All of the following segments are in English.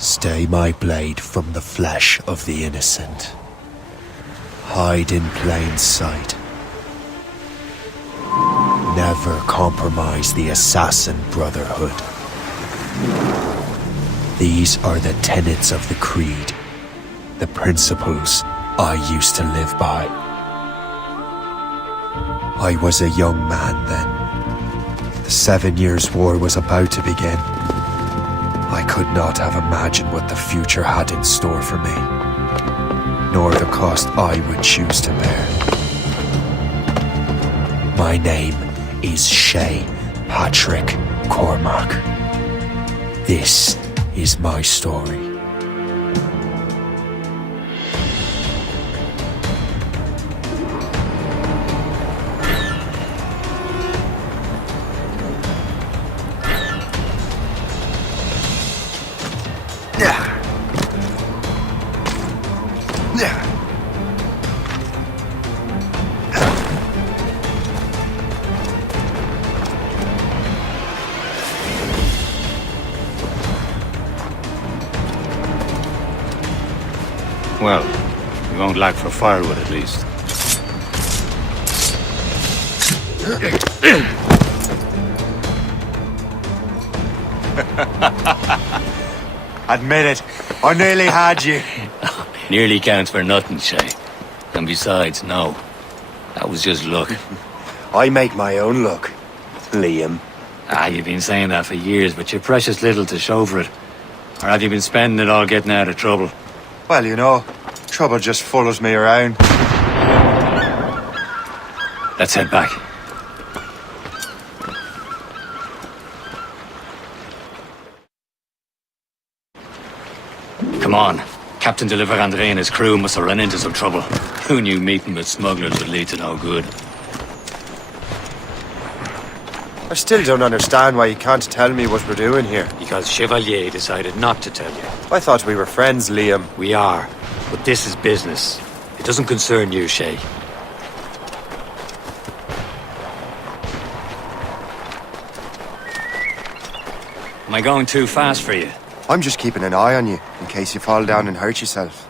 Stay my blade from the flesh of the innocent. Hide in plain sight. Never compromise the assassin brotherhood. These are the tenets of the creed, the principles I used to live by. I was a young man then. The 7 Years' War was about to begin. I could not have imagined what the future had in store for me, nor the cost I would choose to bear. My name is Shay Patrick Cormac. This is my story. Well, you won't lack for firewood at least. Admit it, I nearly had you. Nearly counts for nothing, Shay. And besides, no. That was just luck. I make my own luck, Liam. You've been saying that for years, but you're precious little to show for it. Or have you been spending it all getting out of trouble? Well, you know, trouble just follows me around. Let's head back. Come on. Captain de la Vérendrye and his crew must have run into some trouble. Who knew meeting with smugglers would lead to no good? I still don't understand why you can't tell me what we're doing here. Because Chevalier decided not to tell you. I thought we were friends, Liam. We are, but this is business. It doesn't concern you, Shay. Am I going too fast for you? I'm just keeping an eye on you, in case you fall down and hurt yourself.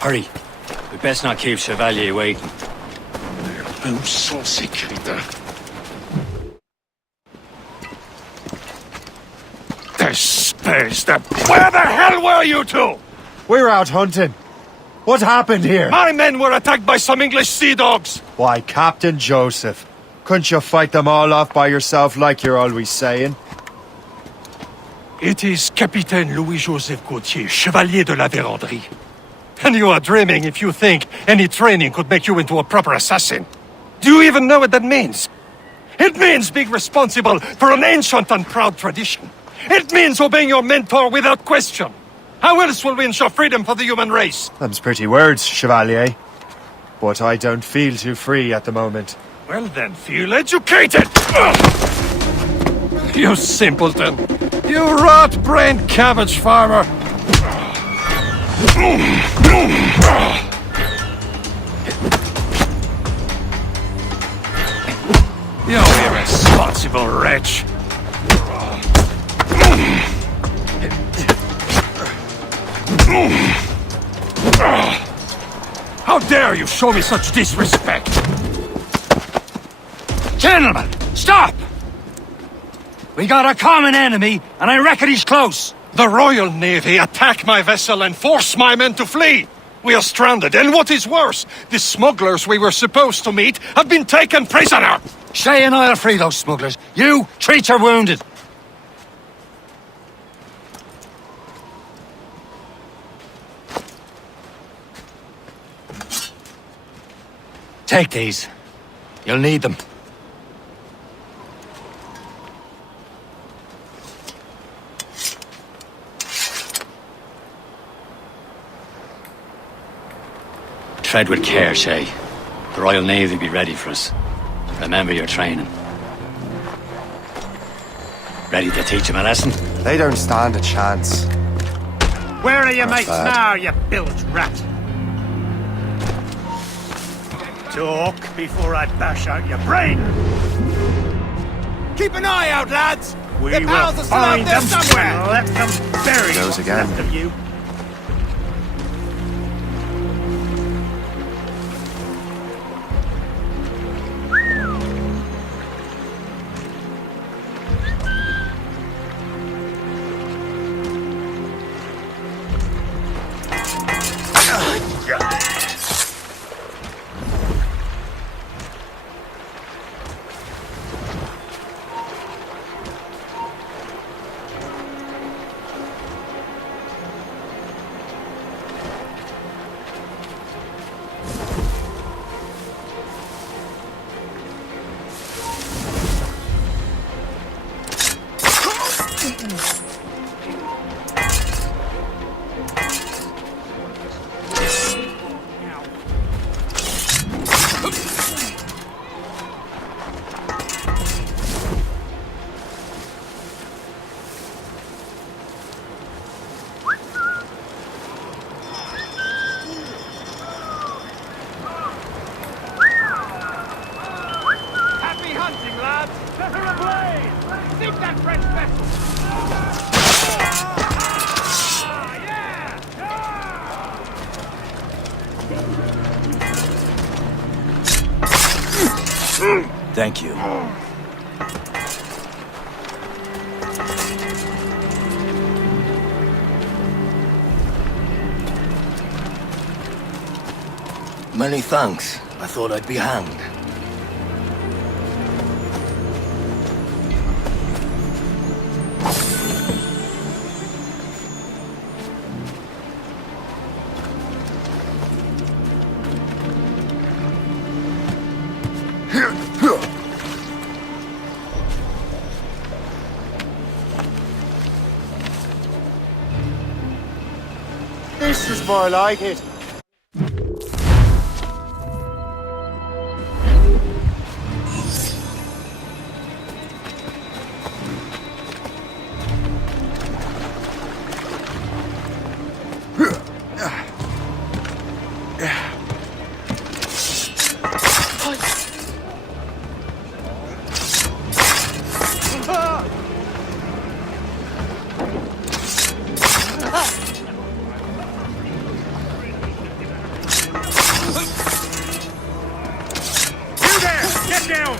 Hurry. We best not keep Chevalier waiting. Où sont ces crétins? Where the hell were you two? We're out hunting. What happened here? My men were attacked by some English sea dogs. Why, Captain Joseph, couldn't you fight them all off by yourself like you're always saying? It is Capitaine Louis-Joseph Gauthier, Chevalier de la Vérendrye. And you are dreaming if you think any training could make you into a proper assassin. Do you even know what that means? It means being responsible for an ancient and proud tradition. It means obeying your mentor without question. How else will we ensure freedom for the human race? Them's pretty words, Chevalier. But I don't feel too free at the moment. Well then, feel educated! You simpleton! You rat-brained cabbage farmer! You irresponsible wretch! How dare you show me such disrespect! Gentlemen, stop! We got a common enemy, and I reckon he's close. The Royal Navy attack my vessel and force my men to flee! We are stranded, and what is worse, the smugglers we were supposed to meet have been taken prisoner! Shay and I'll free those smugglers. You, treat your wounded. Take these. You'll need them. Tread with care, Shay. The Royal Navy will be ready for us. Remember your training. Ready to teach them a lesson? They don't stand a chance. Where are your mates bad. now, you bilge rat? Talk before I bash out your brain. Keep an eye out, lads! We Their will pals are still out find there them somewhere! and let them bury Goes what's again. left of you. Happy hunting, lads! Set her ablaze! Sink that French vessel! Thank you. Many thanks. I thought I'd be hanged. This is more like it. You there! Get down!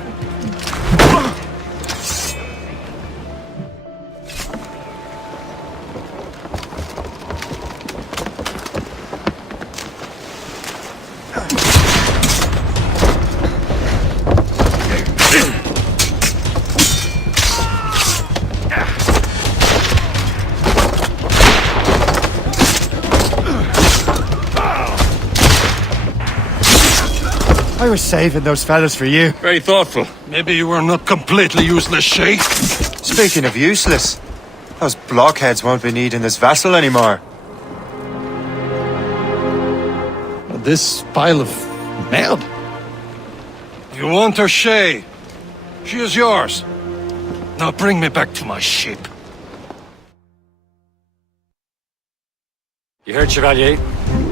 I was saving those fellas for you. Very thoughtful. Maybe you were not completely useless, Shay. Speaking of useless, those blockheads won't be needing this vessel anymore. This pile of mud. You want her, Shay? She is yours. Now bring me back to my ship. You heard, Chevalier?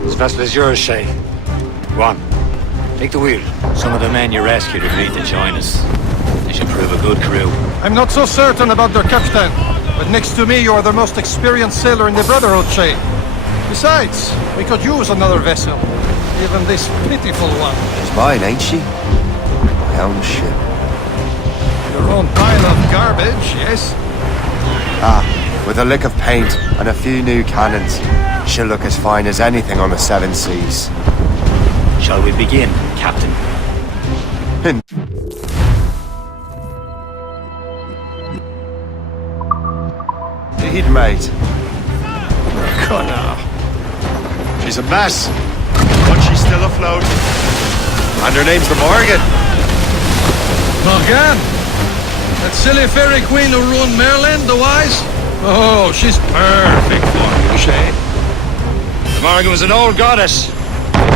This vessel is yours, Shay. Go on. Take the wheel. Some of the men you rescued agreed to join us. They should prove a good crew. I'm not so certain about their captain, but next to me you are the most experienced sailor in the Brotherhood, Shay. Besides, we could use another vessel. Even this pitiful one. It's mine, ain't she? My own ship. Your own pile of garbage, yes? Ah, with a lick of paint and a few new cannons, she'll look as fine as anything on the seven seas. Shall we begin, Captain? Indeed, mate. Connor. She's a mess, but She's still afloat. And her name's the Morgan. Morgan? That silly fairy queen who ruined Merlin, the wise? Oh, she's perfect for you, Shay. The Morgan was an old goddess.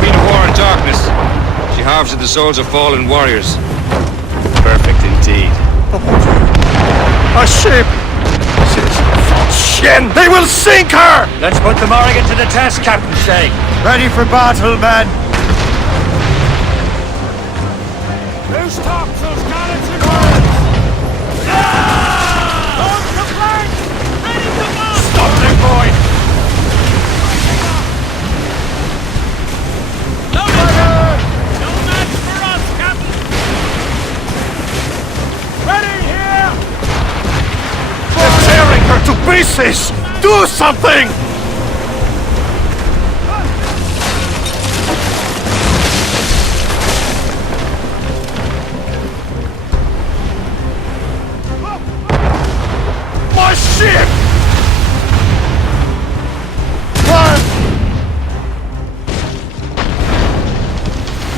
Queen of war and darkness. She harvested the souls of fallen warriors. Perfect indeed. A ship! Shin! They will sink her! Let's put the Morgan to the test, Captain Shay. Ready for battle, men. Loose tops, those gallants and birds! On the flank! Ready to move! Stop them, boy! Loaded! No match for us, Captain! Ready here! They're tearing her to pieces! Do something! My ship! Run!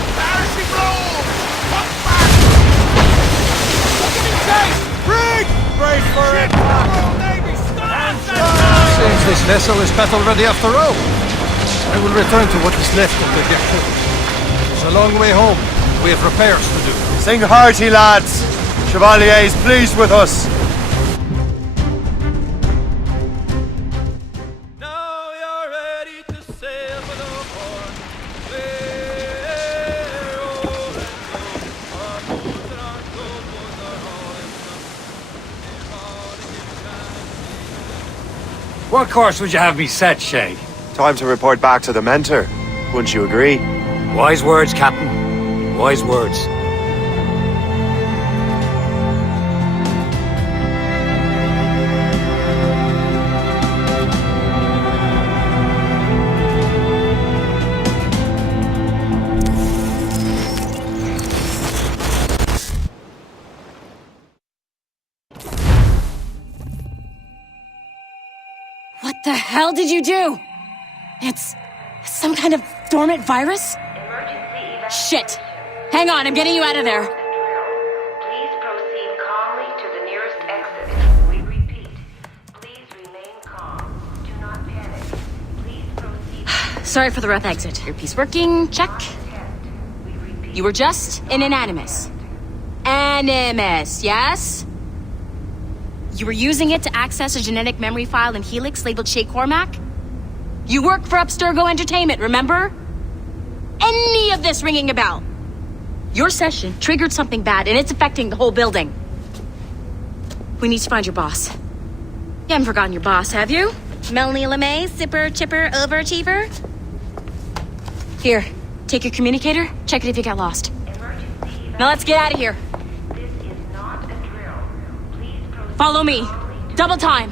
Embarrassing roll! Cut back! Look at his face! Brig! Brace for it. Royal Navy, stand! Seems this vessel is battle ready after all. I will return to what is left of the Gecko. It's a long way home. We have repairs to do. Sing hearty, lads. Chevalier is pleased with us. What course would you have me set, Shay? Time to report back to the mentor. Wouldn't you agree? Wise words, Captain. Wise words. What the hell did you do? It's some kind of dormant virus? Shit! Hang on, I'm getting you out of there. Please proceed calmly to the nearest exit. We repeat, please remain calm. Do not panic. Please proceed. Sorry for the rough exit. Earpiece working, check. We repeat. You were just in an animus. Animus, yes? You were using it to access a genetic memory file in Helix labeled Shay Cormac? You work for Abstergo Entertainment, remember? Any of this ringing a bell? Your session triggered something bad, and it's affecting the whole building. We need to find your boss. You haven't forgotten your boss, have you? Melanie LeMay, zipper, chipper, overachiever? Here, take your communicator, check it if you got lost. Now let's get out of here. This is not a drill. Please proceed. Follow me. Double time.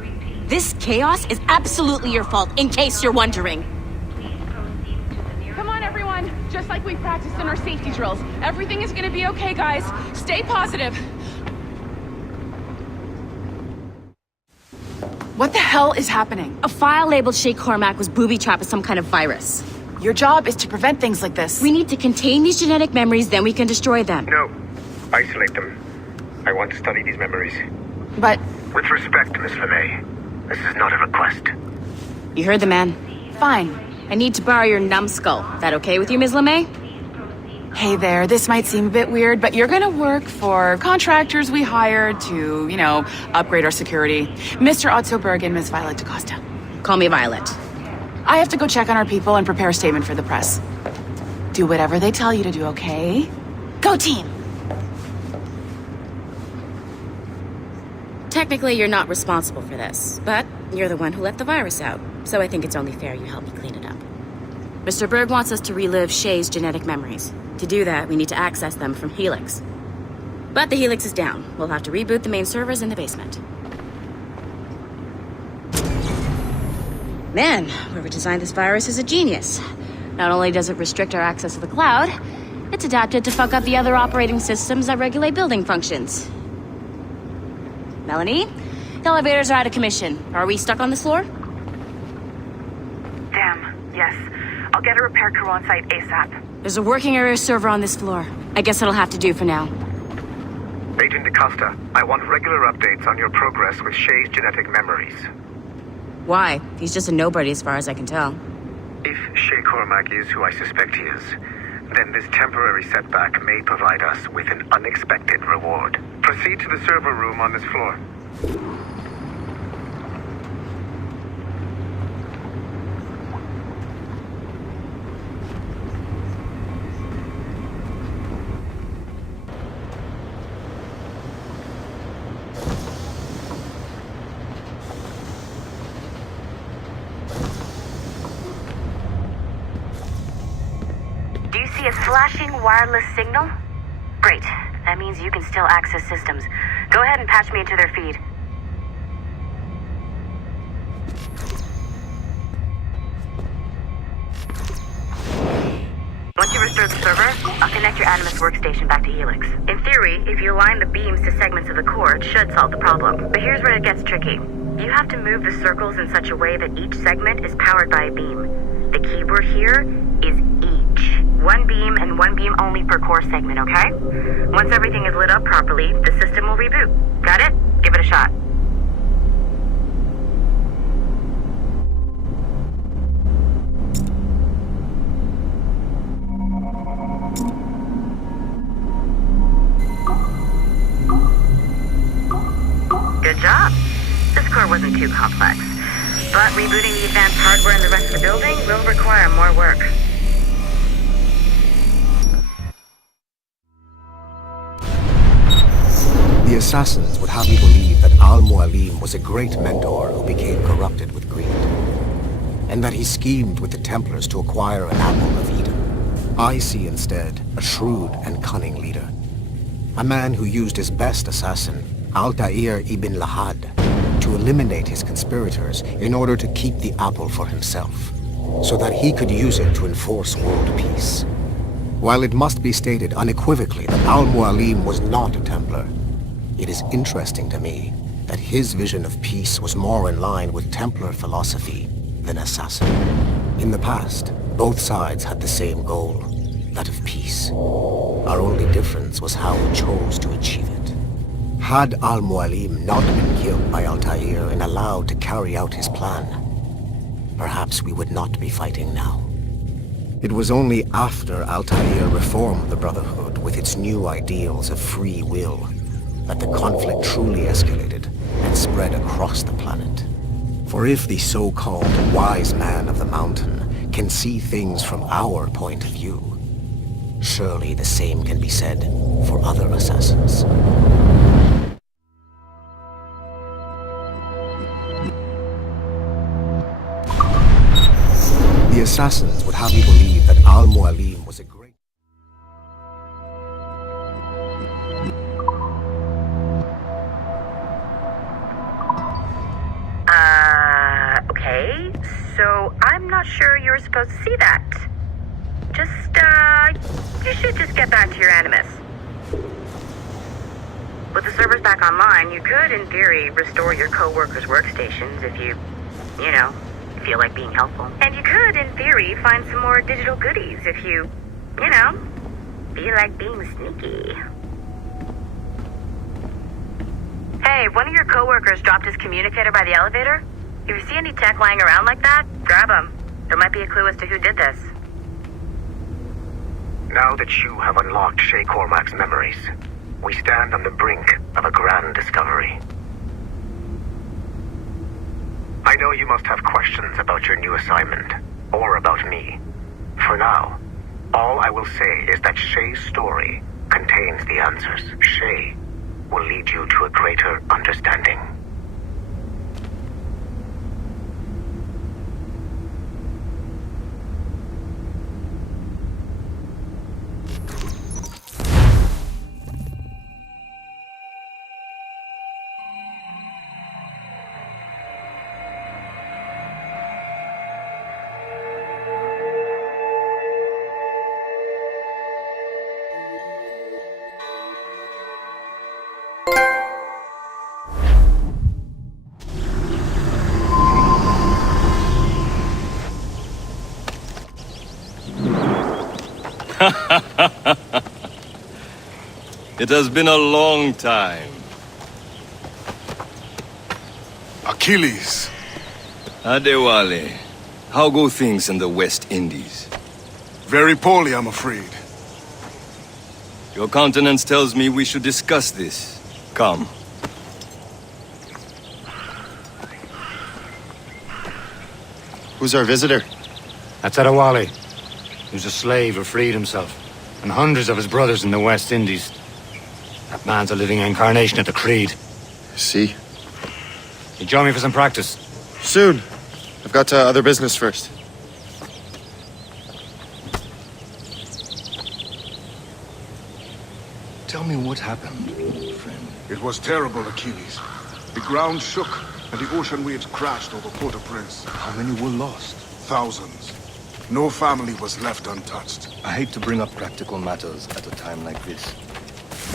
We repeat. This chaos is absolutely your fault, in case you're wondering. Please proceed to the nearest. Come on, everyone. Just like we practiced in our safety drills. Everything is gonna be okay, guys. Stay positive. What the hell is happening? A file labeled Shay Cormac was booby-trapped with some kind of virus. Your job is to prevent things like this. We need to contain these genetic memories, then we can destroy them. No. Isolate them. I want to study these memories. But With respect, Miss LeMay, this is not a request. You heard the man. fine. I need to borrow your numbskull. That okay with you, Ms. LeMay? Hey there, this might seem a bit weird, but you're gonna work for contractors we hired to, upgrade our security. Mr. Otto Berg and Miss Violet DaCosta. Call me Violet. I have to go check on our people and prepare a statement for the press. Do whatever they tell you to do, okay? Go team! Technically, you're not responsible for this, but you're the one who let the virus out, so I think it's only fair you help me clean it up. Mr. Berg wants us to relive Shay's genetic memories. To do that, we need to access them from Helix. But the Helix is down. We'll have to reboot the main servers in the basement. Man, whoever designed this virus is a genius. Not only does it restrict our access to the cloud, it's adapted to fuck up the other operating systems that regulate building functions. Melanie, the elevators are out of commission. Are we stuck on this floor? Damn, yes. I'll get a repair crew on site ASAP. There's a working area server on this floor. I guess it'll have to do for now. Agent DaCosta, I want regular updates on your progress with Shay's genetic memories. Why? He's just a nobody as far as I can tell. If Shay Cormac is who I suspect he is, then this temporary setback may provide us with an unexpected reward. Proceed to the server room on this floor. Do you see a flashing wireless signal? Great. That means you can still access systems. Go ahead and patch me into their feed. Once you restore the server, I'll connect your Animus workstation back to Helix. In theory, if you align the beams to segments of the core, it should solve the problem. But here's where it gets tricky. You have to move the circles in such a way that each segment is powered by a beam. The keyword here is each. One beam and one beam only per core segment, okay? Once everything is lit up properly, the system will reboot. Got it? Give it a shot. Good job. This core wasn't too complex. But rebooting the advanced hardware in the rest of the building will require more work. The assassins would have you believe that Al-Mualim was a great mentor who became corrupted with greed, and that he schemed with the Templars to acquire an apple of Eden. I see instead a shrewd and cunning leader, a man who used his best assassin, Altair ibn Lahad, to eliminate his conspirators in order to keep the apple for himself, so that he could use it to enforce world peace. While it must be stated unequivocally that Al-Mualim was not a Templar, it is interesting to me that his vision of peace was more in line with Templar philosophy than assassin. In the past, both sides had the same goal, that of peace. Our only difference was how he chose to achieve it. Had Al-Mualim not been killed by Altair and allowed to carry out his plan, perhaps we would not be fighting now. It was only after Altair reformed the Brotherhood with its new ideals of free will that the conflict truly escalated and spread across the planet. For if the so-called wise man of the mountain can see things from our point of view, surely the same can be said for other assassins. The assassins would have you believe that Al-Mualim was a great... Okay, so I'm not sure you're supposed to see that. You should just get back to your Animus. With the servers back online, you could, in theory, restore your co-workers' workstations if you feel like being helpful. And you could, in theory, find some more digital goodies if you feel like being sneaky. Hey, one of your co-workers dropped his communicator by the elevator. If you see any tech lying around like that, grab them. There might be a clue as to who did this. Now that you have unlocked Shay Cormac's memories, we stand on the brink of a grand discovery. I know you must have questions about your new assignment, or about me. For now, all I will say is that Shay's story contains the answers. Shay will lead you to a greater understanding. It has been a long time. Achilles. Adewale, how go things in the West Indies? Very poorly, I'm afraid. Your countenance tells me we should discuss this. Come. Who's our visitor? That's Adewale. He was a slave who freed himself, and hundreds of his brothers in the West Indies. That man's a living incarnation of the Creed. See? You join me for some practice? Soon. I've got other business first. Tell me what happened, friend. It was terrible, Achilles. The ground shook, and the ocean waves crashed over Port-au-Prince. How many were lost? Thousands. No family was left untouched. I hate to bring up practical matters at a time like this.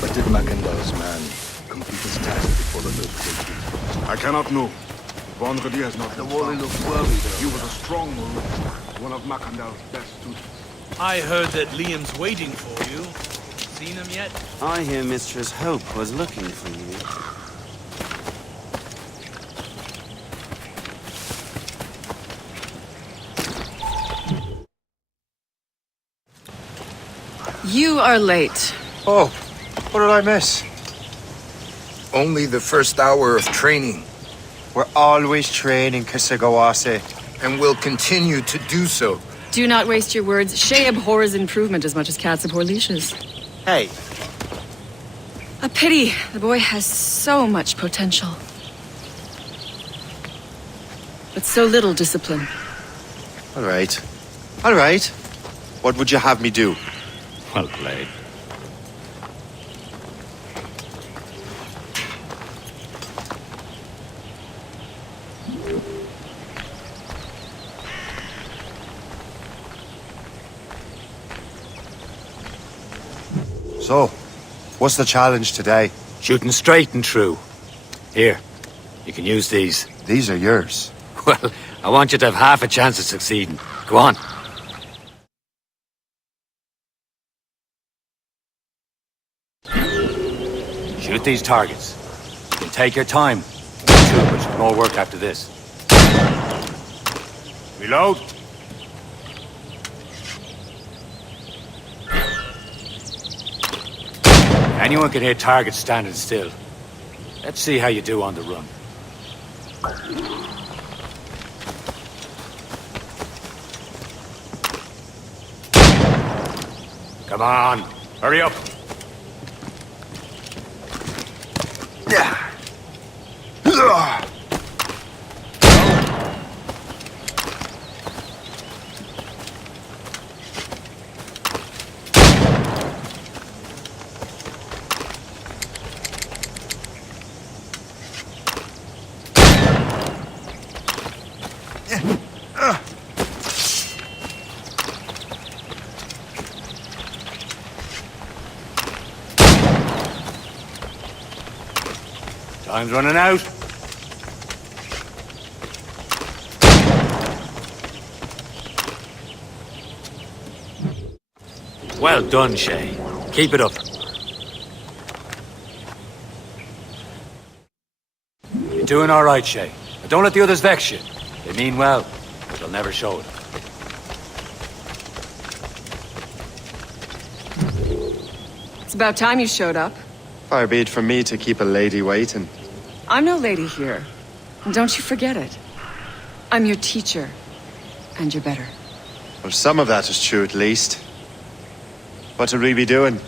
But did Macandal's man complete his task before the earthquake hit? I cannot know. Vendredi has not The been wally found. looks worried, though. He was a strong marine, one of Macandal's best students. I heard that Liam's waiting for you. Seen him yet? I hear Mistress Hope was looking for you. You are late. Oh, what did I miss? Only the first hour of training, We're always training, Kisagawase. and will continue to do so. Do not waste your words. Shay abhors improvement as much as cats abhor leashes. Hey, A pity. The boy has so much potential. But so little discipline. all right. All right. What would you have me do? Well played. So, what's the challenge today? Shooting straight and true. Here, you can use these. These are yours. Well, I want you to have half a chance of succeeding. Go on. Shoot these targets. You can take your time. Shoot, but you've more work after this. Reload. Anyone can hit targets standing still. Let's see how you do on the run. Come on, hurry up. Time's running out. Well done, Shay. Keep it up. You're doing all right, Shay. But don't let the others vex you. They mean well, but they'll never show it. It's about time you showed up. Far be it from me to keep a lady waiting. I'm no lady here. And don't you forget it. I'm your teacher. And you're better. Well, some of that is true at least. What should we be doing?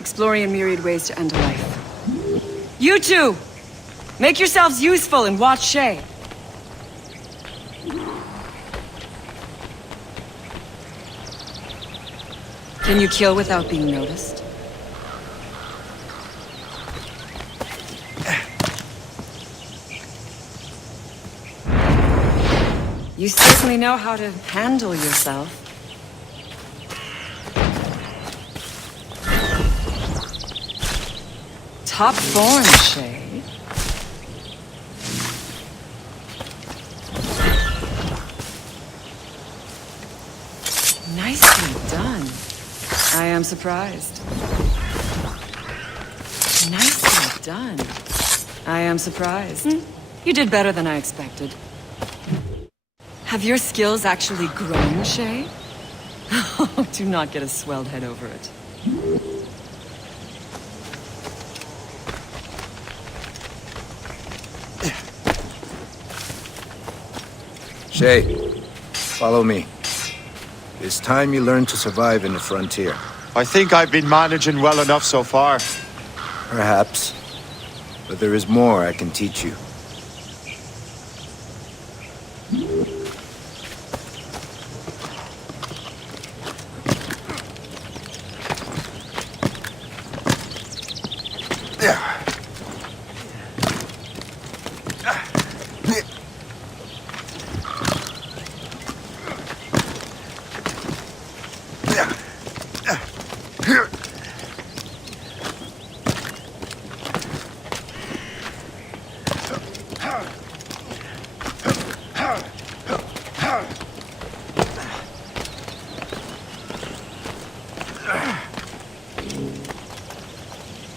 Exploring a myriad ways to end a life. You two! Make yourselves useful and watch Shay. Can you kill without being noticed? You certainly know how to handle yourself. Top form, Shay. Nicely done. am surprised. Nicely done. I am surprised. You did better than I expected. Have your skills actually grown, Shay? Oh, do not get a swelled head over it. Shay, follow me. It's time you learn to survive in the frontier. I think I've been managing well enough so far. Perhaps. But there is more I can teach you.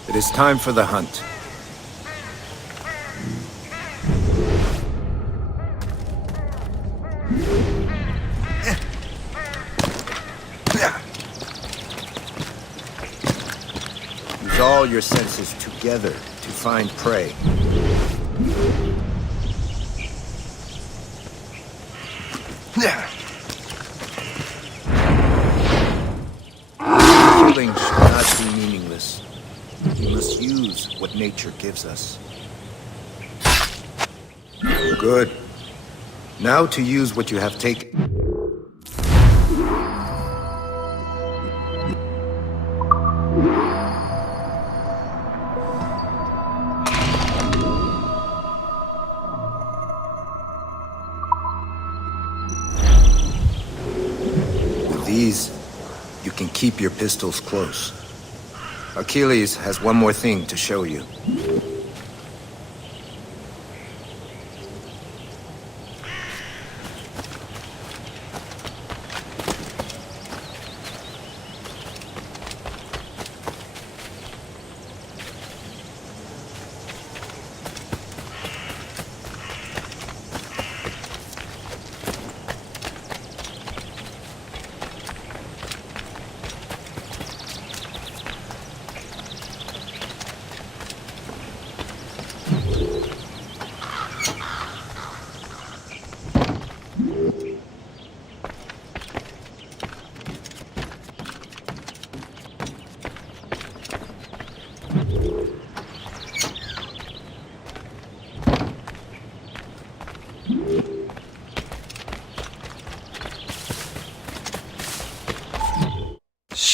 It is time for the hunt. Use all your senses together to find prey. Killing should not be meaningless. We must use what nature gives us. Good. Now to use what you have taken. With these, you can keep your pistols close. Achilles has one more thing to show you.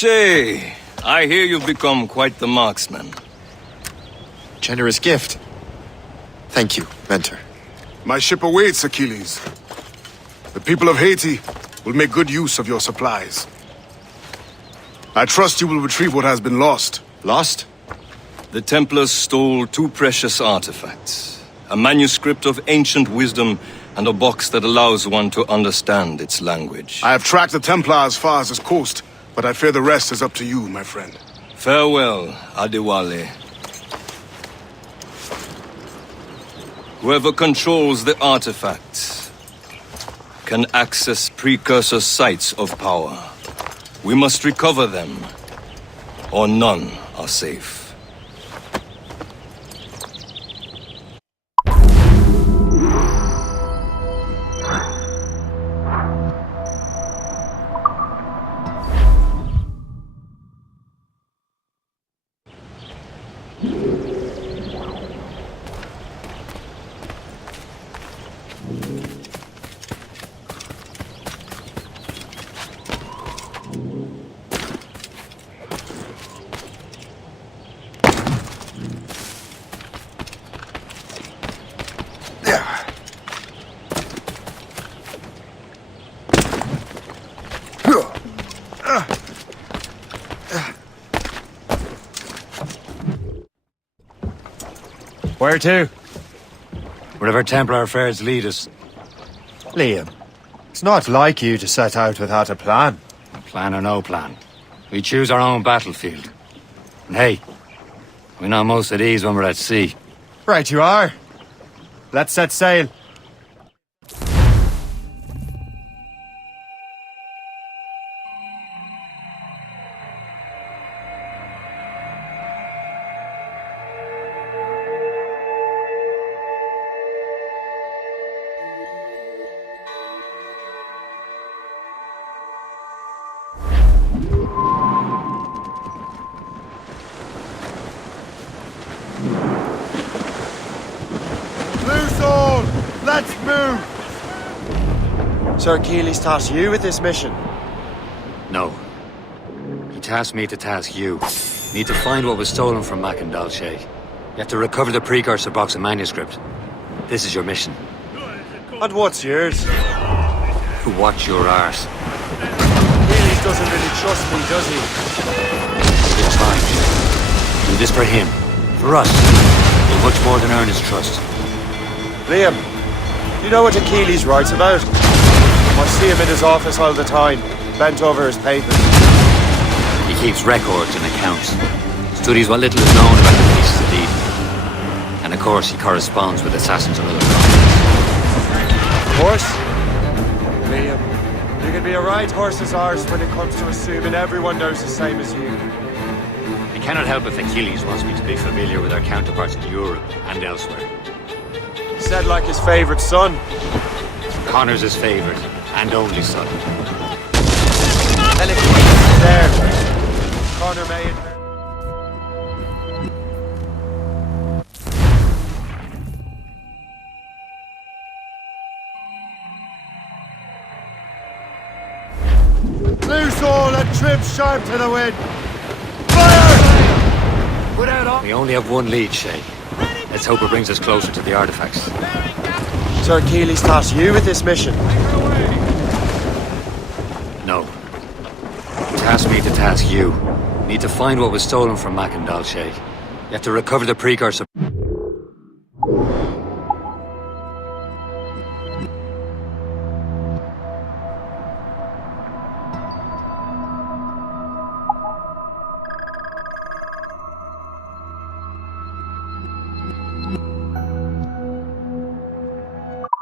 Shay, I hear you've become quite the marksman. Generous gift. Thank you, mentor. My ship awaits, Achilles. The people of Haiti will make good use of your supplies. I trust you will retrieve what has been lost. Lost? The Templars stole 2 precious artifacts. A manuscript of ancient wisdom and a box that allows one to understand its language. I have tracked the Templar as far as this coast, but I fear the rest is up to you, my friend. Farewell, Adewale. Whoever controls the artifacts can access precursor sites of power. We must recover them, or none are safe. Where to? Wherever Templar affairs lead us. Liam, it's not like you to set out without a plan. Plan or no plan. We choose our own battlefield. And hey, we know most of these when we're at sea. Right you are. Let's set sail. Loose all! Let's move! Sir Keeley's tasked you with this mission. No. He tasked me to task you. Need to find what was stolen from Mac and Shay. You have to recover the precursor box and manuscript. This is your mission. And what's yours? To watch your arse. Keeley doesn't really trust me, does he? Give it time. Do this for him. For us. Do much more than earn his trust. Liam, do you know what Achilles writes about? I see him in his office all the time, bent over his papers. He keeps records and accounts. Studies what little is known about the pieces of Eden. And of course, he corresponds with assassins on other continents. Of course. Liam, you can be a right horse's arse when it comes to assuming everyone knows the same as you. I cannot help if Achilles wants me to be familiar with our counterparts in Europe and elsewhere. Said like his favourite son. Connor's his favourite and only son. And Achilles is there. Connor may inherit. Loose all and trim sharp to the wind. Fire! We only have one lead, Shay. Let's hope it brings us closer to the artifacts. Sir Keeley's tasked you with this mission. No. He tasked me to task you. Need to find what was stolen from Mac and Shay. You have to recover the precursor.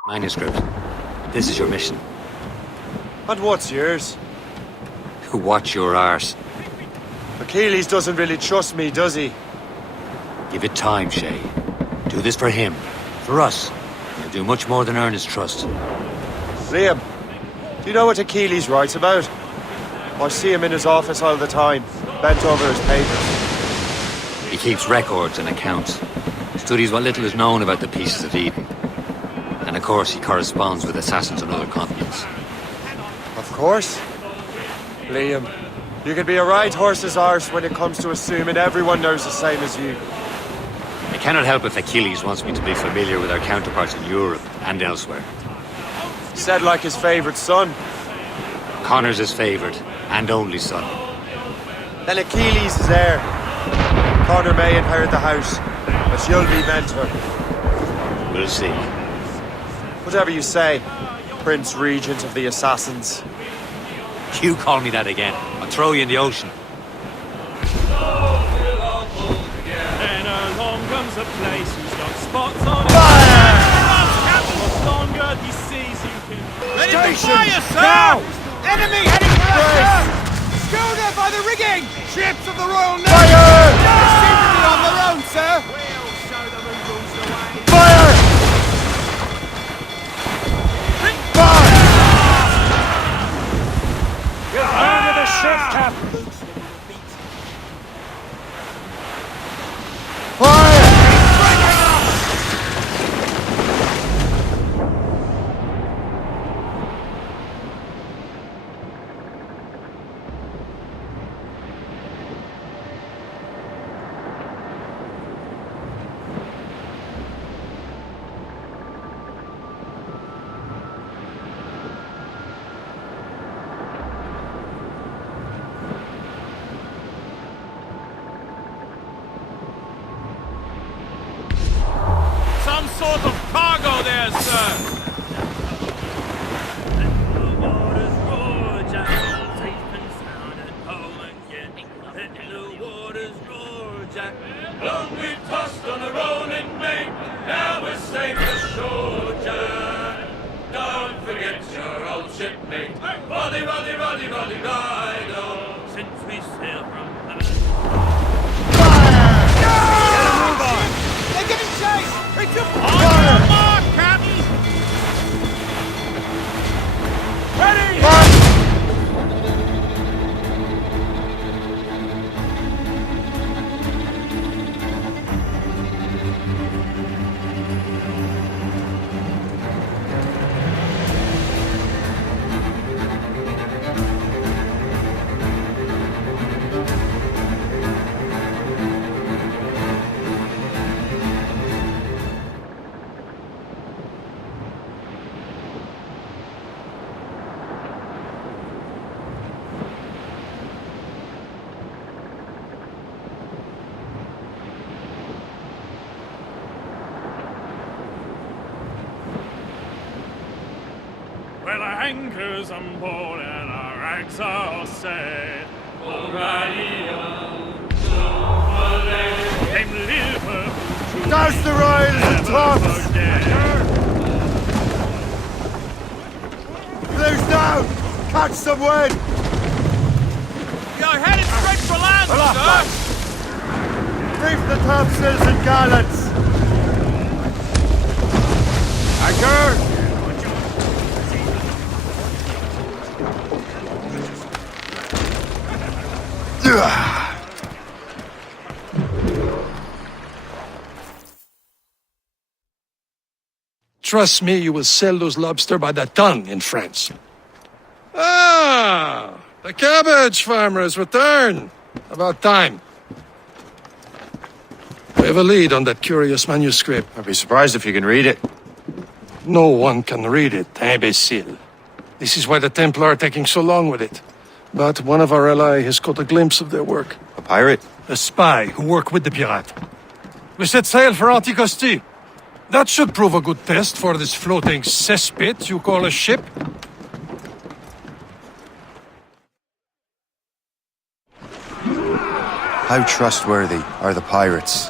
Manuscript. This is your mission. And what's yours? To watch your arse. Achilles doesn't really trust me, does he? Give it time, Shay. Do this for him. For us. You'll do much more than earn his trust. Liam, do you know what Achilles writes about? I see him in his office all the time, bent over his papers. He keeps records and accounts. Studies what little is known about the pieces of Eden. And of course, he corresponds with assassins on other continents. Of course. Liam, you can be a right horse's arse when it comes to assuming everyone knows the same as you. I cannot help if Achilles wants me to be familiar with our counterparts in Europe and elsewhere. Said like his favourite son. Connor's his favourite and only son. Then Achilles is there. Connor may inherit the house, but you'll be mentor. We'll see. Whatever you say, Prince Regent of the Assassins. You call me that again, I'll throw you in the ocean. Then along comes a place who's got spots on it. Fire! The longer he sees you can... Ready for fire, sir! Now! Enemy heading for us, sir! Schooner by the rigging! Ships of the Royal Navy! Fire! They seem to be on their own, sir! We'll show them who rules the way. Fire! Under the ship, Captain! Fire! shipmate. Roddy, Roddy, Roddy, Roddy, Rido. Since we sailed from They're getting chased! Retreat! On your mark, Captain! Ready! Well, our anchor's on board and our rags are all set. Them Liverpool Douse the royals and tops! Blues down! Catch some wind! We are headed straight for land, sir! Reef the topsails and gallants! Anchor! Trust me, you will sell those lobster by the ton in France. Ah, the cabbage farmers return. About time. We have a lead on that curious manuscript. I'd be surprised if you can read it. No one can read it, imbecile. This is why the Templar are taking so long with it. But one of our allies has caught a glimpse of their work. A pirate? A spy who worked with the pirate. We set sail for Anticosti. That should prove a good test for this floating cesspit you call a ship. How trustworthy are the pirates?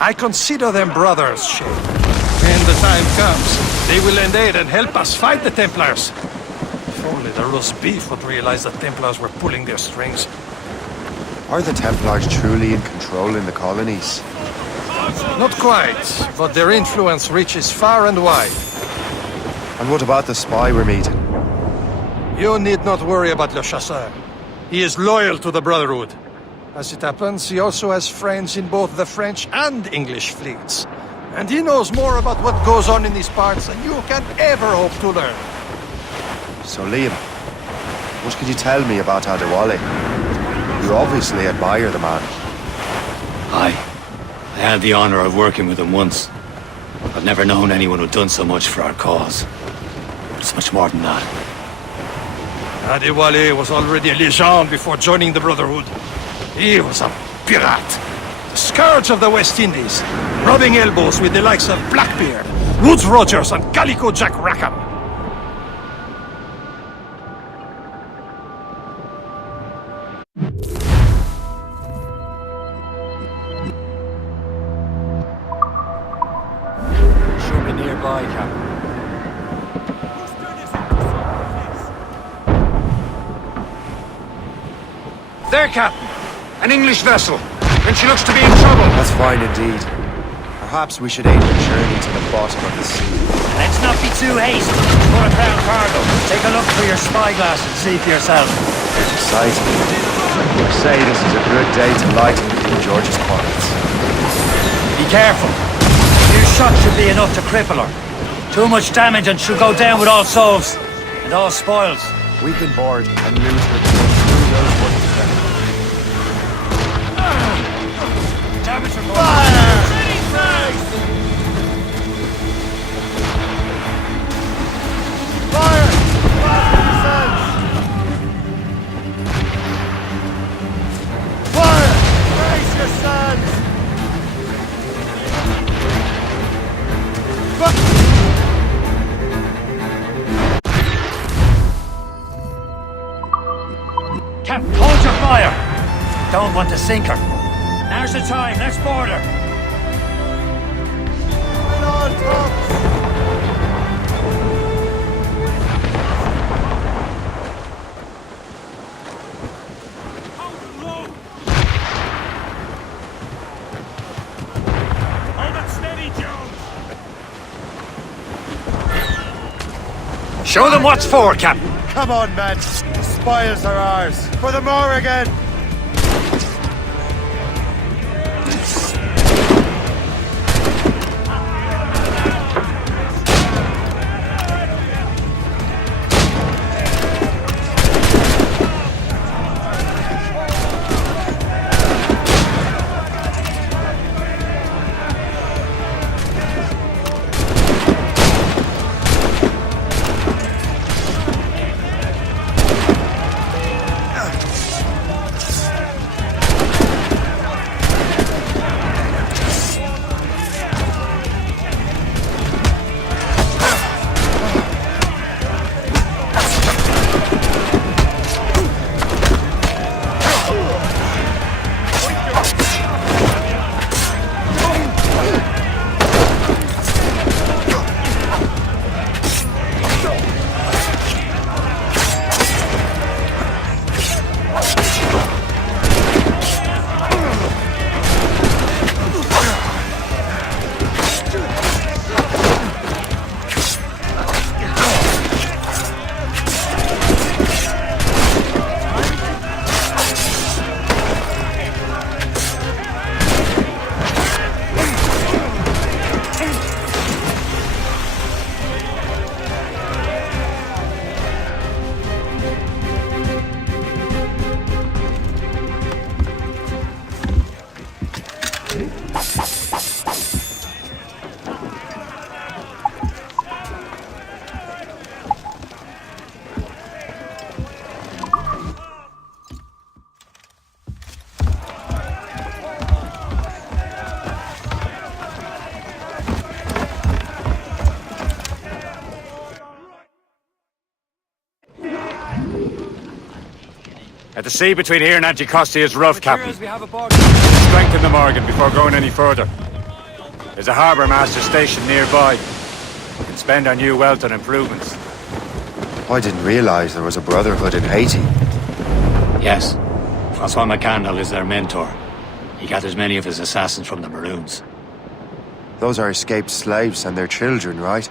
I consider them brothers, Shay. When the time comes, they will lend aid and help us fight the Templars. If only the roast beef would realize the Templars were pulling their strings. Are the Templars truly in control in the colonies? Not quite, but their influence reaches far and wide. And what about the spy we're meeting? You need not worry about Le Chasseur. He is loyal to the Brotherhood. As it happens, he also has friends in both the French and English fleets. And he knows more about what goes on in these parts than you can ever hope to learn. So Liam, what can you tell me about Adewale? You obviously admire the man. Aye. I had the honor of working with him once. I've never known anyone who'd done so much for our cause. It's much more than that. Adewale was already a legend before joining the Brotherhood. He was a pirate. The scourge of the West Indies, rubbing elbows with the likes of Blackbeard, Woodes Rogers, and Calico Jack Rackham. Show me nearby, Captain. There, Captain. An English vessel. And she looks to be in trouble. That's fine indeed. Perhaps we should aid her journey to the bottom of the sea. Let's not be too hasty. For a crown cargo. Take a look through your spyglass and see for yourself. It's exciting. I say this is a good day to lighten King George's pockets. Be careful. A few shots should be enough to cripple her. Too much damage and she'll go down with all souls. And all spoils. We can board and loot her through those wooden threads. Damage her. Fire! Fire! Fire! Raise your sons! Captain, hold your fire! Don't want to sink her. Now's the time, let's board her. Show them what's for, Captain. Come on, men. The spoils are ours. For the Morrigan! The sea between here and Anticosti is rough, Captain. Strengthen the Morgan before going any further. There's a harbour master station nearby. We can spend our new wealth on improvements. I didn't realize there was a brotherhood in Haiti. Yes. Francois McCandle is their mentor. He gathers many of his assassins from the Maroons. Those are escaped slaves and their children, right?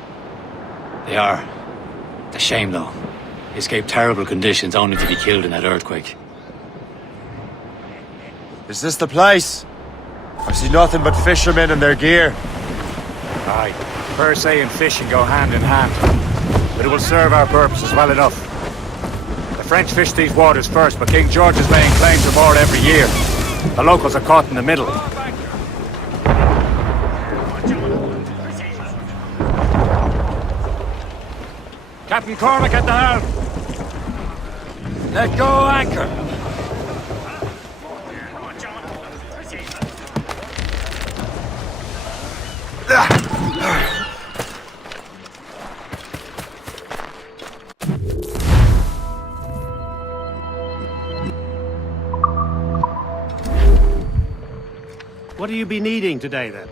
They are. It's a shame, though. They escaped terrible conditions only to be killed in that earthquake. Is this the place? I see nothing but fishermen and their gear. Aye. Per se and fishing go hand in hand. But it will serve our purposes well enough. The French fish these waters first, but King George is laying claim to more every year. The locals are caught in the middle. Captain Cormac at the helm. Let go anchor. What do you be needing today, then?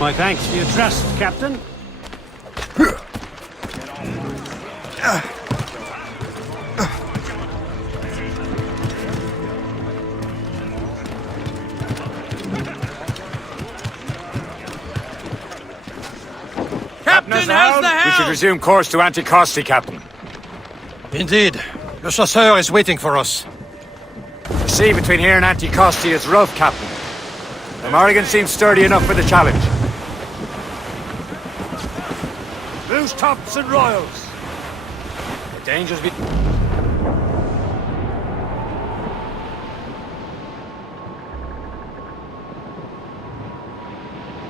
My thanks for your trust, Captain. Captain, how's the helm? We should resume course to Anticosti, Captain. Indeed. Le chasseur is waiting for us. The sea between here and Anticosti is rough, Captain. The Morrigan seems sturdy enough for the challenge. Loose tops and royals. The dangers be...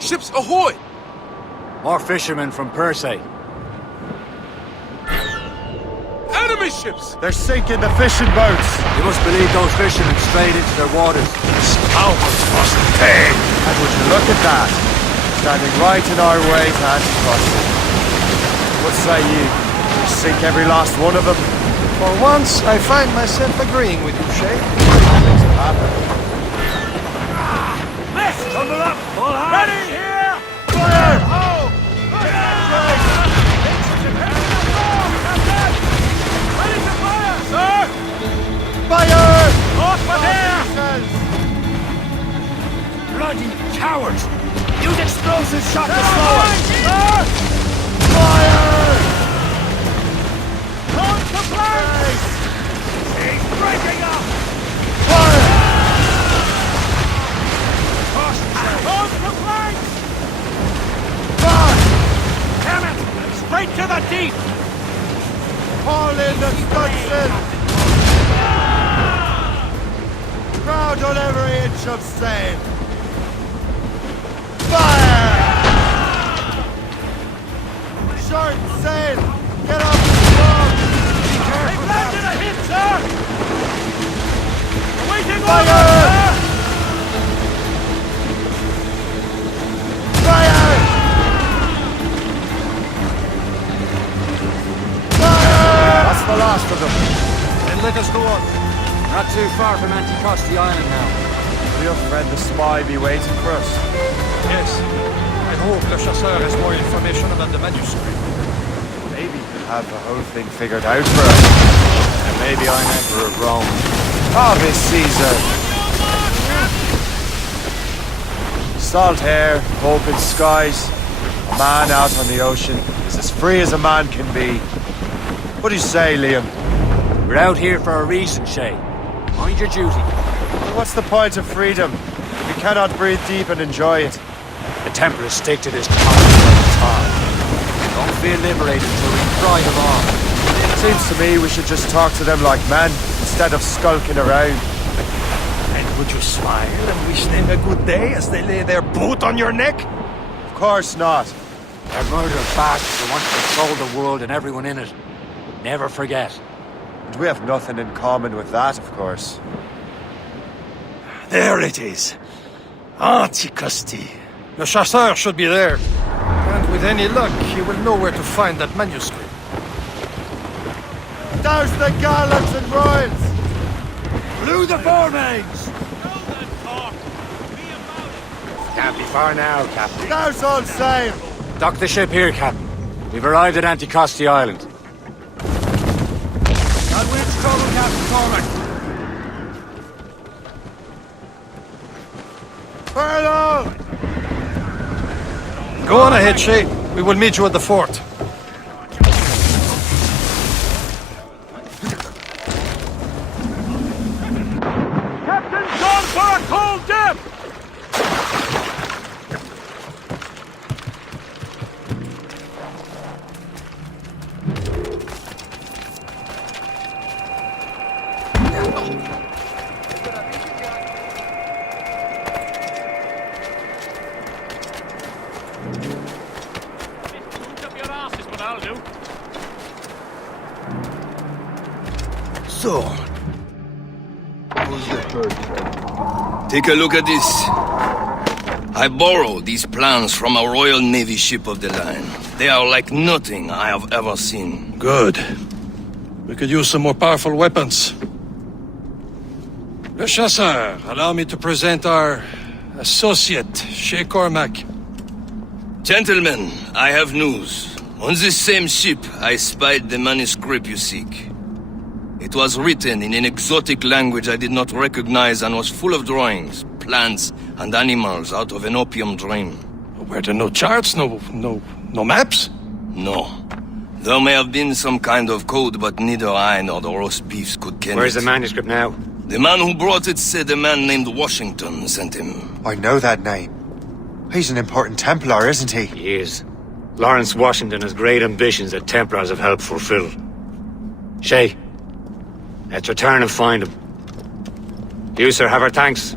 Ships ahoy! More fishermen from Per se. Enemy spaceships! They're sinking the fishing boats! You must believe those fishermen strayed into their waters. Scoundrels must pay! And would you look at that? Standing right in our way to Antitrust. What say you? We sink every last one of them? For once, I find myself agreeing with you, Shay. Makes it happen. Left! Tumble up! All hands! Ready here! Fire! Oh! Ready to fire! Sir! Fire! Off with there! Bloody cowards! Use explosive shot to slow us! Sir! Fire! Hold the flanks! He's breaking up! Fire! Hold the flanks! Fire! Damn it! Straight to the deep! Haul in the stunson! Crowd on every inch of sail! Fire! Short sail! Get off the boat! Be careful! They've landed a hit, sir! Waiting Fire! order, sir! Fire! Fire! That's the last of them. Then let us go on. Not too far from Anticosti Island now. Will your friend the spy be waiting for us? Yes. I hope Le Chasseur has more information about the manuscript. Maybe he'll have the whole thing figured out for us. And maybe I'm Emperor of Rome. Ave Caesar! Salt hair, open skies, a man out on the ocean is as free as a man can be. What do you say, Liam? We're out here for a reason, Shay. Mind your duty. Well, what's the point of freedom if you cannot breathe deep and enjoy it? The Templars stick to this tar. Don't feel liberated until we pry them off. Seems to me we should just talk to them like men instead of skulking around. And would you smile and wish them a good day as they lay their boot on your neck? Of course not. They're murderous bastards who want to control the world and everyone in it. Never forget. And we have nothing in common with that, of course. There it is. Anticosti. Le Chasseur should be there. And with any luck, he will know where to find that manuscript. Douse the gallants and royals! Blew the foremains! Can't be far now, Captain. Douse all sail! Dock the ship here, Captain. We've arrived at Anticosti Island. Got winch trouble, Captain Cormac. Furlough! Go on ahead, Shay. We will meet you at the fort. Captain's gone for a cold dip! So, Take a look at this. I borrowed these plans from a Royal Navy ship of the line. They are like nothing I have ever seen. Good. We could use some more powerful weapons. Le Chasseur, allow me to present our associate, Shay Cormac. Gentlemen, I have news. On this same ship, I spied the manuscript you seek. It was written in an exotic language I did not recognize and was full of drawings, plants, and animals out of an opium dream. Were there no charts, no maps? No. There may have been some kind of code, but neither I nor the roast beefs could ken Where's it. the manuscript now? The man who brought it said a man named Washington sent him. I know that name. He's an important Templar, isn't he? He is. Lawrence Washington has great ambitions that Templars have helped fulfill. Shay, let's return and find him. You, sir, have our thanks.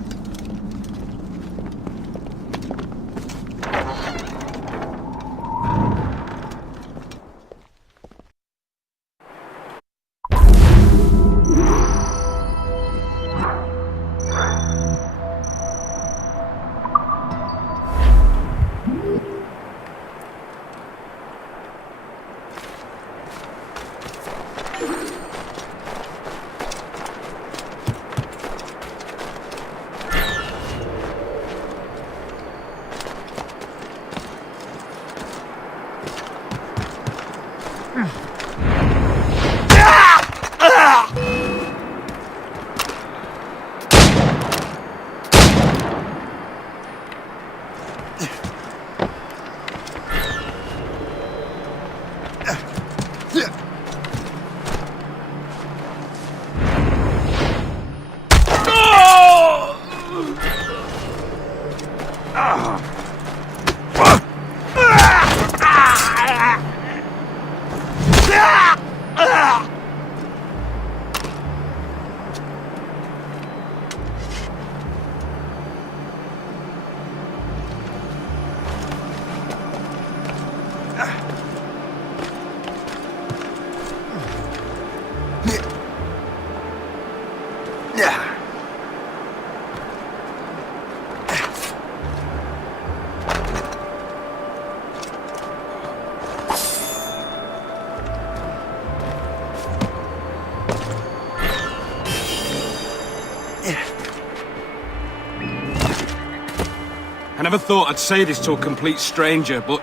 I never thought I'd say this to a complete stranger, but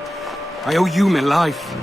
I owe you my life.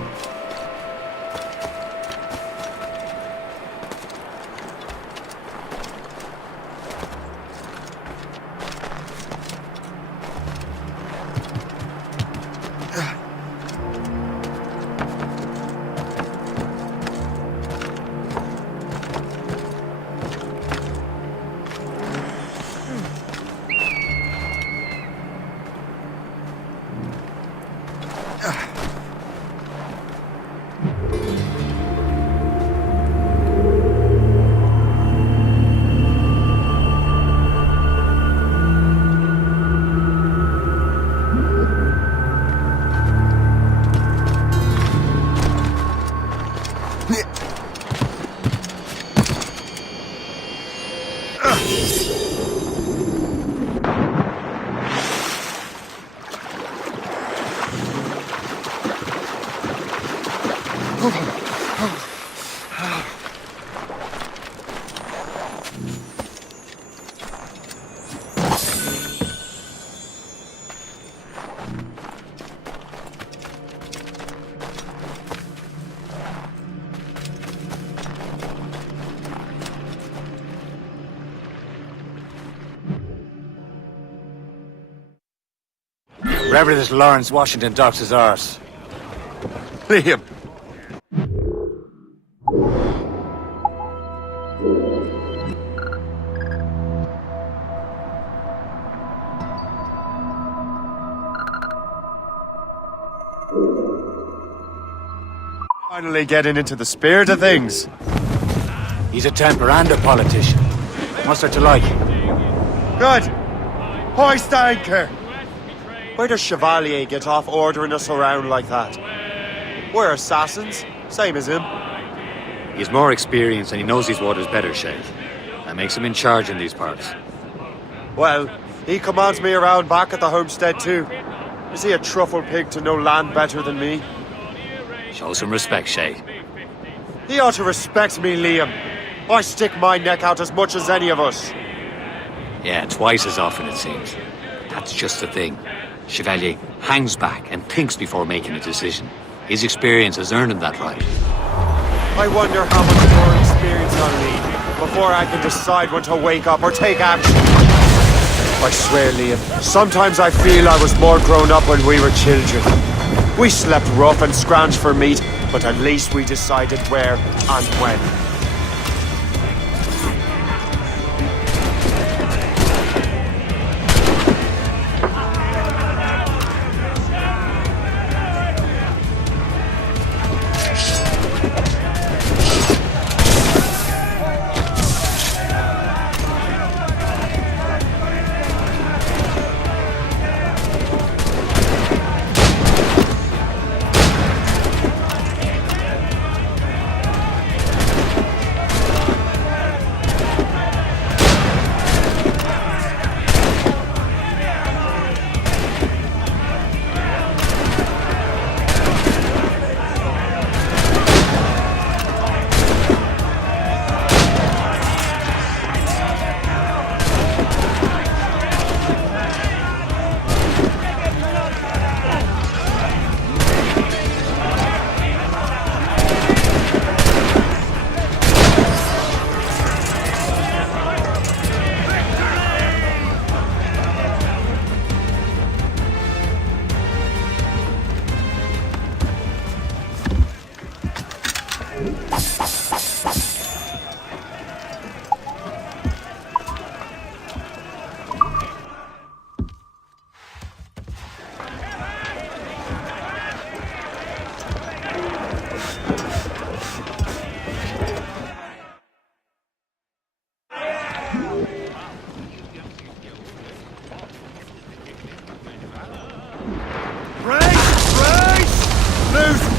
Wherever this Lawrence Washington docks his arse. Liam! Finally getting into the spirit of things. He's a temper and a politician. What's there to like? Good. Hoist anchor. Where does Chevalier get off ordering us around like that? We're assassins, same as him. He's more experienced and he knows these waters better, Shay. That makes him in charge in these parts. Well, he commands me around back at the homestead too. Is he a truffle pig to know land better than me? Show some respect, Shay. He ought to respect me, Liam. I stick my neck out as much as any of us. Yeah, twice as often it seems. But that's just the thing. Chevalier hangs back and thinks before making a decision. His experience has earned him that right. I wonder how much more experience I'll need before I can decide when to wake up or take action. I swear, Liam, sometimes I feel I was more grown up when we were children. We slept rough and scrounged for meat, but at least we decided where and when.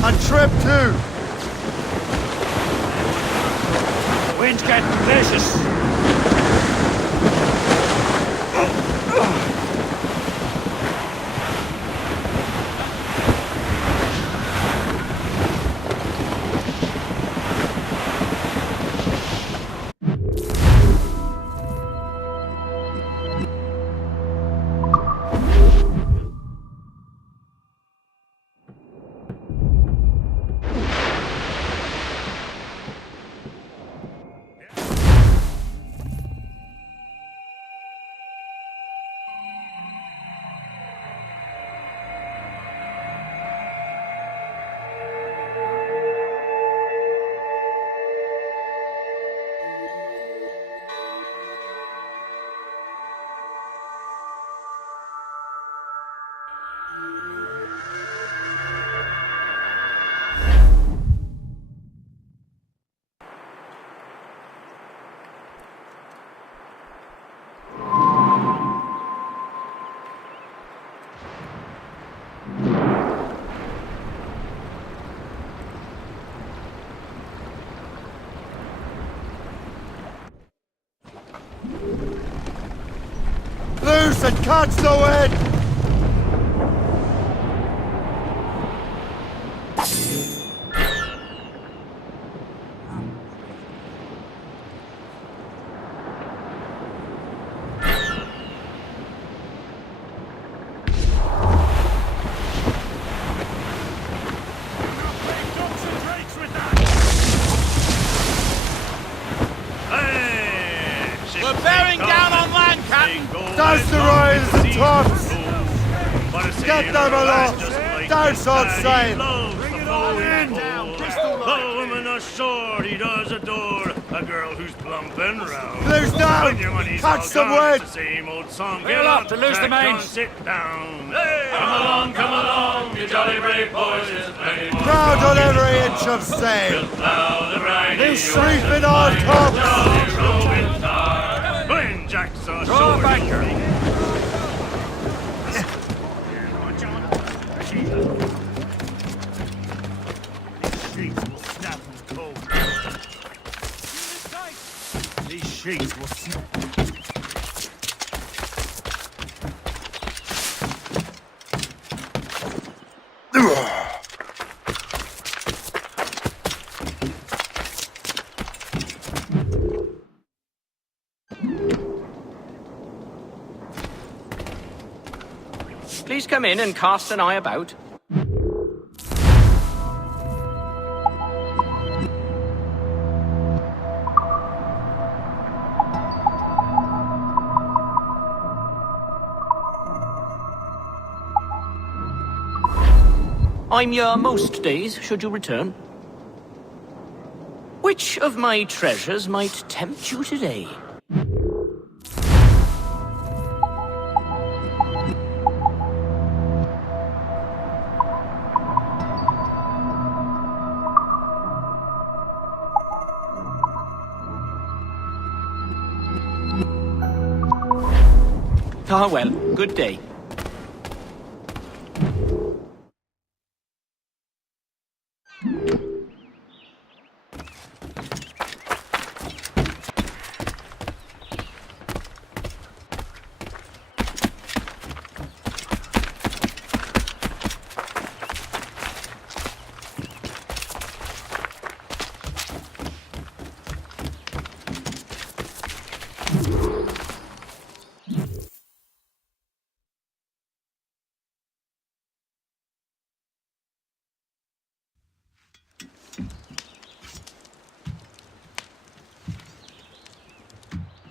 And trip too! Wind's getting vicious. close and catch the wind! We're bearing down on land, Captain! That's the royals and tops! Get them along! Dance on sail! Bring it all in! The woman ashore he does adore, a girl who's plump and round. Blues down! When your money's Catch all some gone, wind! it's the same old song. Wheel up to loose the Jack, mains. John, sit down. Hey! Come along, you jolly brave boys, there's plenty more. Proud on every inch of sail! This reefing on tops! When Jack's ashore, Draw a banker! These sheets will snap. Please come in and cast an eye about. I'm here most days, should you return. Which of my treasures might tempt you today? Ah, well, good day.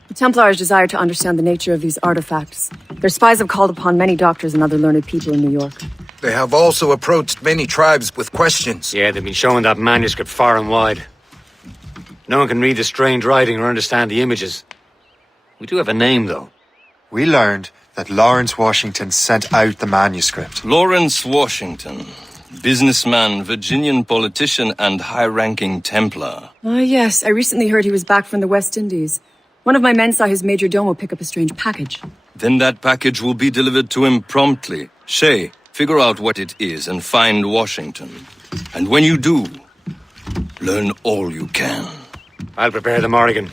The Templars desire to understand the nature of these artifacts. Their spies have called upon many doctors and other learned people in New York. They have also approached many tribes with questions. Yeah, they've been showing that manuscript far and wide. No one can read the strange writing or understand the images. We do have a name, though. We learned that Lawrence Washington sent out the manuscript. Lawrence Washington. Businessman, Virginian politician, and high-ranking Templar. Ah, yes. I recently heard he was back from the West Indies. One of my men saw his major domo pick up a strange package. Then that package will be delivered to him promptly. Shay, figure out what it is and find Washington. And when you do, learn all you can. I'll prepare the Morrigan.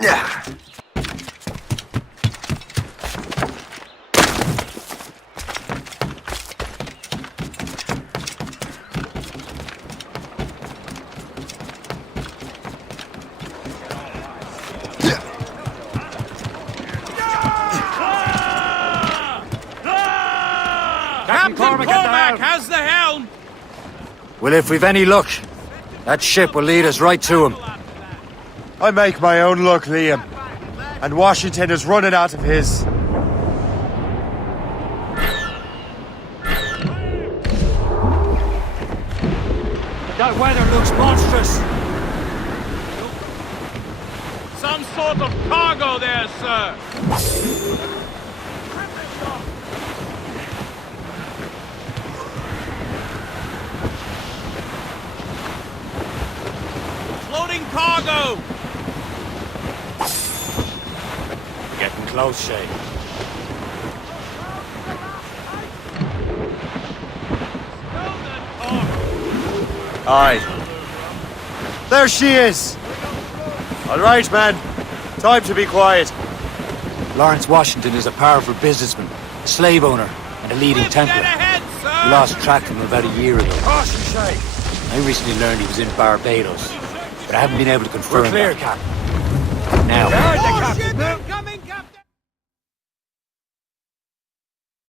Yeah. Captain Cormac has the helm! Well, if we've any luck, that ship will lead us right to him. I make my own luck, Liam. And Washington is running out of his. That weather looks monstrous. Some sort of cargo there, sir. Floating cargo. close, Shay. Aye. There she is! All right, man. Time to be quiet. Lawrence Washington is a powerful businessman, a slave owner, and a leading Templar. We lost track of him about a year ago. Caution, Shay. I recently learned he was in Barbados, but I haven't been able to confirm We're clear, that. Captain. Now, Guard the captain!